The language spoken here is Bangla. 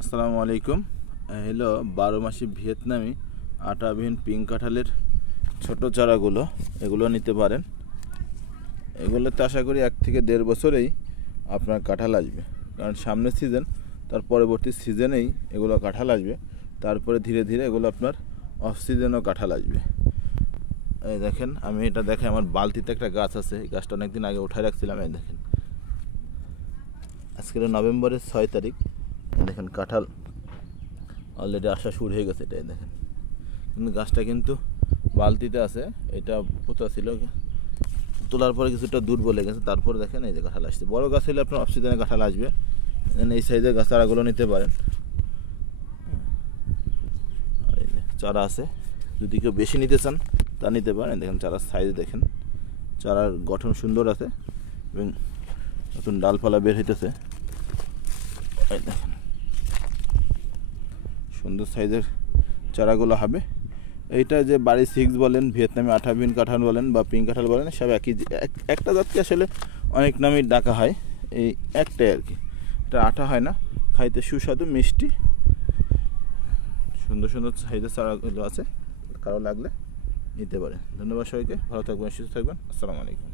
আসসালামু আলাইকুম। হলো 12 মাসি ভিয়েতনামি আটাবিহীন পিঙ্ক কাঁঠালের ছোট চারাগুলো, এগুলো নিতে পারেন। এগুলোতে আশা করি 1 থেকে 1.5 বছরেই আপনার কাঁঠাল আসবে, কারণ সামনের সিজন তার পরবর্তী সিজনেই এগুলো কাঁঠাল আসবে। তারপরে ধীরে ধীরে এগুলো আপনার অফ সিজনেও কাঁঠাল আসবে। এই দেখেন, আমি এটা দেখে আমার বালতিতে একটা গাছ আছে, এই গাছটা অনেকদিন আগে উঠায় রাখছিলাম। এই দেখেন, আজকের নভেম্বরের 6 তারিখ। দেখেন কাঁঠাল অলরেডি আসা শুরু হয়ে গেছে। এটাই দেখেন, কিন্তু গাছটা কিন্তু বালতিতে আছে, এটা পোতা ছিল, তোলার পরে কিছুটা দূর বলে গেছে। তারপরে দেখেন এই যে কাঁঠাল আসছে। বড় গাছ হলে আপনার অক্সিজেনে কাঁঠাল আসবে। এই সাইজের গাছ চারাগুলো নিতে পারেন। আর এই যে চারা আছে, যদি কেউ বেশি নিতে চান তা নিতে পারেন। দেখেন চারার সাইজ দেখেন, চারার গঠন সুন্দর আছে এবং নতুন ডালপালা বের হইতেছে। এই দেখেন, সুন্দর সাইজের চারাগুলো হবে। এইটা যে বাড়ি 6 বলেন, ভিয়েতনামি আটাবিহীন কাঁঠাল বলেন বা পিঙ্ক কাঁঠাল বলেন, সব একই। একটা জাতকে আসলে অনেক নামই ডাকা হয়, এই একটাই আর কি। এটা আঠা হয় না, খাইতে সুস্বাদু মিষ্টি, সুন্দর সুন্দর সাইজের চারাগুলো আছে। কারো লাগলে নিতে পারে। ধন্যবাদ সবাইকে, ভালো থাকবেন, সুস্থ থাকবেন। আসসালামু আলাইকুম।